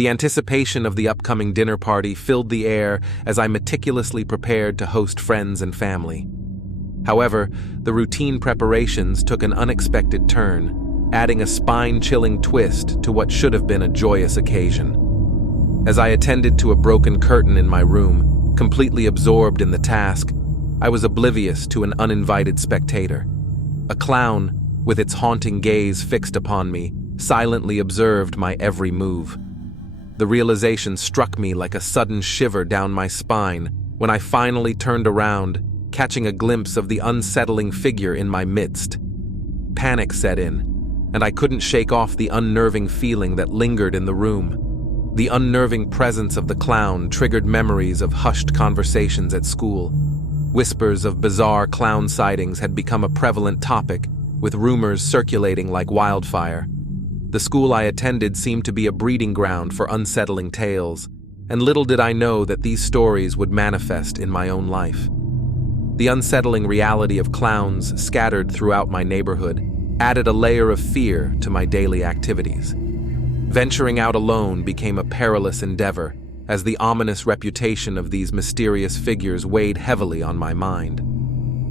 The anticipation of the upcoming dinner party filled the air as I meticulously prepared to host friends and family. However, the routine preparations took an unexpected turn, adding a spine-chilling twist to what should have been a joyous occasion. As I attended to a broken curtain in my room, completely absorbed in the task, I was oblivious to an uninvited spectator. A clown, with its haunting gaze fixed upon me, silently observed my every move. The realization struck me like a sudden shiver down my spine when I finally turned around, catching a glimpse of the unsettling figure in my midst. Panic set in, and I couldn't shake off the unnerving feeling that lingered in the room. The unnerving presence of the clown triggered memories of hushed conversations at school. Whispers of bizarre clown sightings had become a prevalent topic, with rumors circulating like wildfire. The school I attended seemed to be a breeding ground for unsettling tales, and little did I know that these stories would manifest in my own life. The unsettling reality of clowns scattered throughout my neighborhood added a layer of fear to my daily activities. Venturing out alone became a perilous endeavor, as the ominous reputation of these mysterious figures weighed heavily on my mind.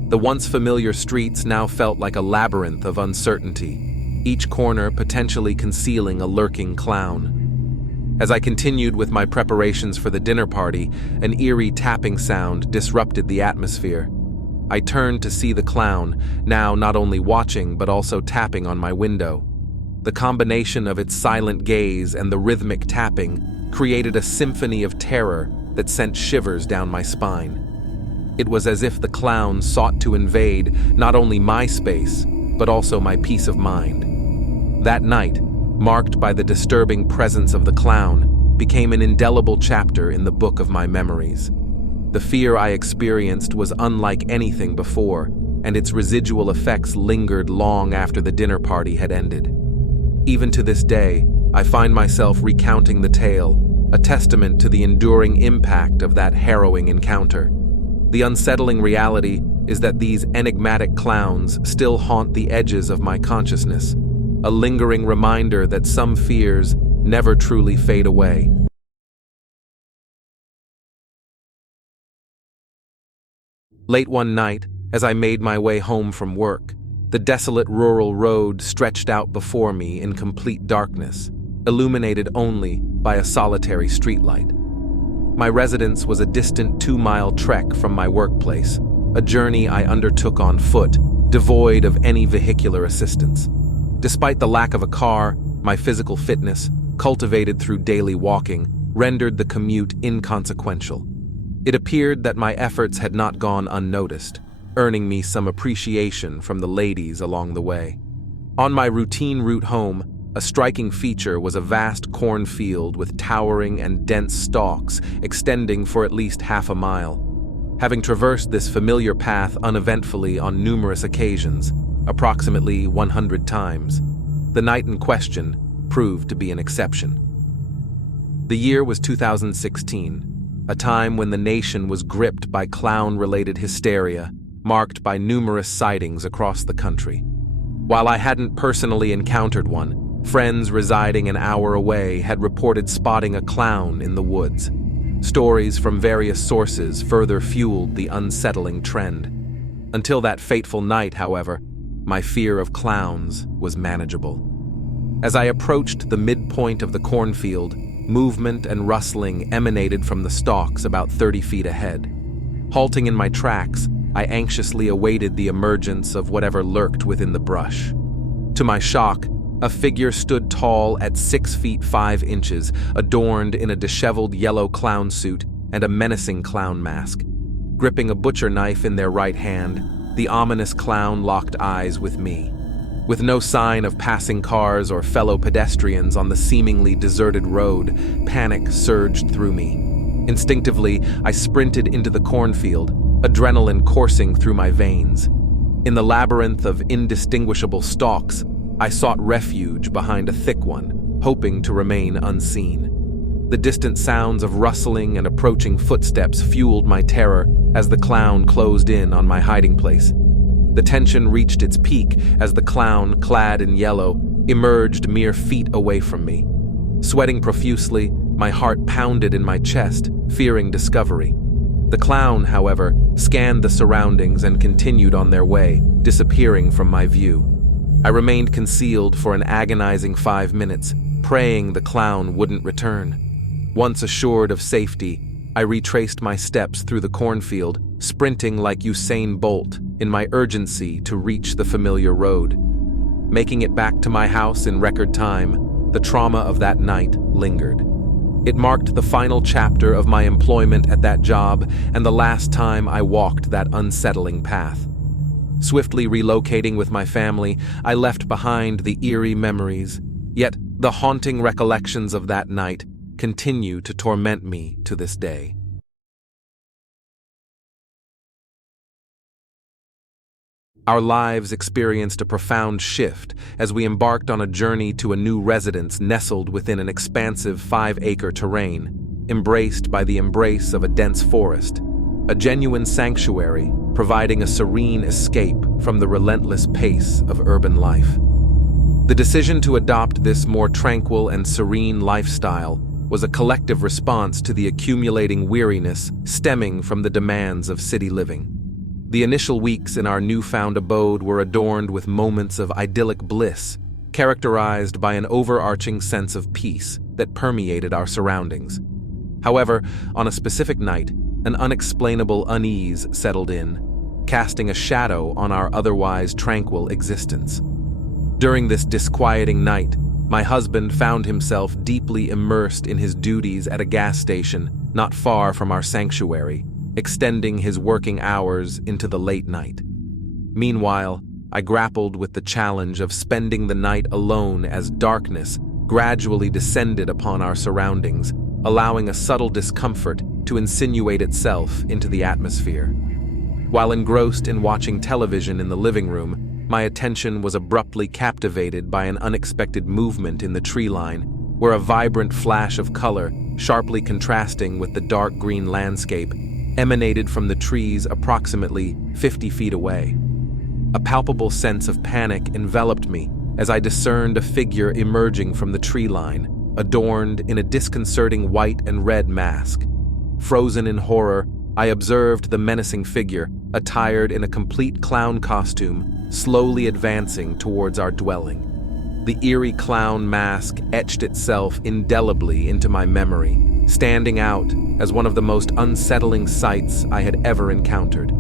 The once familiar streets now felt like a labyrinth of uncertainty, each corner potentially concealing a lurking clown. As I continued with my preparations for the dinner party, an eerie tapping sound disrupted the atmosphere. I turned to see the clown, now not only watching but also tapping on my window. The combination of its silent gaze and the rhythmic tapping created a symphony of terror that sent shivers down my spine. It was as if the clown sought to invade not only my space, but also my peace of mind. That night, marked by the disturbing presence of the clown, became an indelible chapter in the book of my memories. The fear I experienced was unlike anything before, and its residual effects lingered long after the dinner party had ended. Even to this day, I find myself recounting the tale, a testament to the enduring impact of that harrowing encounter. The unsettling reality is that these enigmatic clowns still haunt the edges of my consciousness, a lingering reminder that some fears never truly fade away. Late one night, as I made my way home from work, the desolate rural road stretched out before me in complete darkness, illuminated only by a solitary streetlight. My residence was a distant 2-mile trek from my workplace, a journey I undertook on foot, devoid of any vehicular assistance. Despite the lack of a car, my physical fitness, cultivated through daily walking, rendered the commute inconsequential. It appeared that my efforts had not gone unnoticed, earning me some appreciation from the ladies along the way. On my routine route home, a striking feature was a vast cornfield with towering and dense stalks extending for at least half a mile. Having traversed this familiar path uneventfully on numerous occasions, approximately 100 times, the night in question proved to be an exception. The year was 2016, a time when the nation was gripped by clown-related hysteria, marked by numerous sightings across the country. While I hadn't personally encountered one, friends residing an hour away had reported spotting a clown in the woods. Stories from various sources further fueled the unsettling trend. Until that fateful night, however, my fear of clowns was manageable. As I approached the midpoint of the cornfield, movement and rustling emanated from the stalks about 30 feet ahead. Halting in my tracks, I anxiously awaited the emergence of whatever lurked within the brush. To my shock, a figure stood tall at 6 feet 5 inches, adorned in a disheveled yellow clown suit and a menacing clown mask. Gripping a butcher knife in their right hand, the ominous clown locked eyes with me. With no sign of passing cars or fellow pedestrians on the seemingly deserted road, panic surged through me. Instinctively, I sprinted into the cornfield, adrenaline coursing through my veins. In the labyrinth of indistinguishable stalks, I sought refuge behind a thick one, hoping to remain unseen. The distant sounds of rustling and approaching footsteps fueled my terror as the clown closed in on my hiding place. The tension reached its peak as the clown, clad in yellow, emerged mere feet away from me. Sweating profusely, my heart pounded in my chest, fearing discovery. The clown, however, scanned the surroundings and continued on their way, disappearing from my view. I remained concealed for an agonizing 5 minutes, praying the clown wouldn't return. Once assured of safety, I retraced my steps through the cornfield, sprinting like Usain Bolt in my urgency to reach the familiar road. Making it back to my house in record time, the trauma of that night lingered. It marked the final chapter of my employment at that job and the last time I walked that unsettling path. Swiftly relocating with my family, I left behind the eerie memories, yet the haunting recollections of that night continue to torment me to this day. Our lives experienced a profound shift as we embarked on a journey to a new residence nestled within an expansive 5-acre terrain, embraced by the embrace of a dense forest, a genuine sanctuary providing a serene escape from the relentless pace of urban life. The decision to adopt this more tranquil and serene lifestyle was a collective response to the accumulating weariness stemming from the demands of city living. The initial weeks in our newfound abode were adorned with moments of idyllic bliss, characterized by an overarching sense of peace that permeated our surroundings. However, on a specific night, an unexplainable unease settled in, casting a shadow on our otherwise tranquil existence. During this disquieting night, my husband found himself deeply immersed in his duties at a gas station not far from our sanctuary, extending his working hours into the late night. Meanwhile, I grappled with the challenge of spending the night alone as darkness gradually descended upon our surroundings, allowing a subtle discomfort to insinuate itself into the atmosphere. While engrossed in watching television in the living room, my attention was abruptly captivated by an unexpected movement in the tree line, where a vibrant flash of color, sharply contrasting with the dark green landscape, emanated from the trees approximately 50 feet away. A palpable sense of panic enveloped me as I discerned a figure emerging from the tree line, adorned in a disconcerting white and red mask. Frozen in horror, I observed the menacing figure, attired in a complete clown costume, slowly advancing towards our dwelling. The eerie clown mask etched itself indelibly into my memory, standing out as one of the most unsettling sights I had ever encountered.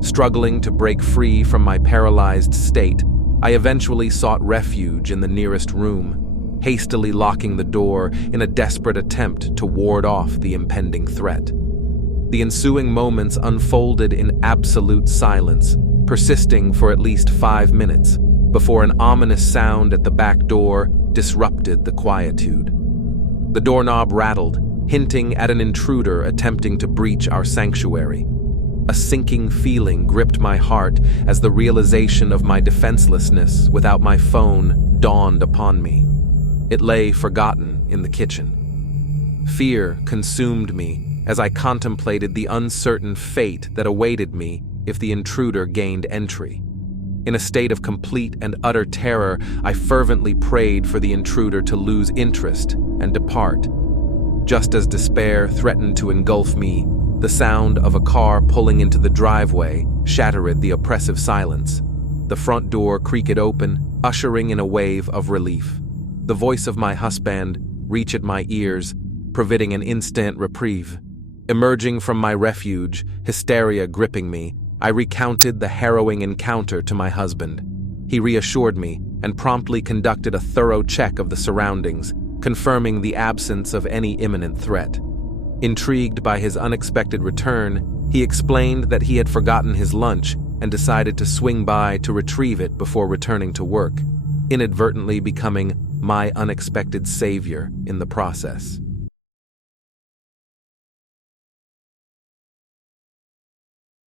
Struggling to break free from my paralyzed state, I eventually sought refuge in the nearest room, hastily locking the door in a desperate attempt to ward off the impending threat. The ensuing moments unfolded in absolute silence, persisting for at least 5 minutes, before an ominous sound at the back door disrupted the quietude. The doorknob rattled, hinting at an intruder attempting to breach our sanctuary. A sinking feeling gripped my heart as the realization of my defenselessness without my phone dawned upon me. It lay forgotten in the kitchen. Fear consumed me as I contemplated the uncertain fate that awaited me if the intruder gained entry. In a state of complete and utter terror, I fervently prayed for the intruder to lose interest and depart. Just as despair threatened to engulf me, the sound of a car pulling into the driveway shattered the oppressive silence. The front door creaked open, ushering in a wave of relief. The voice of my husband reached my ears, providing an instant reprieve. Emerging from my refuge, hysteria gripping me, I recounted the harrowing encounter to my husband. He reassured me and promptly conducted a thorough check of the surroundings, confirming the absence of any imminent threat. Intrigued by his unexpected return, he explained that he had forgotten his lunch and decided to swing by to retrieve it before returning to work, inadvertently becoming my unexpected savior in the process.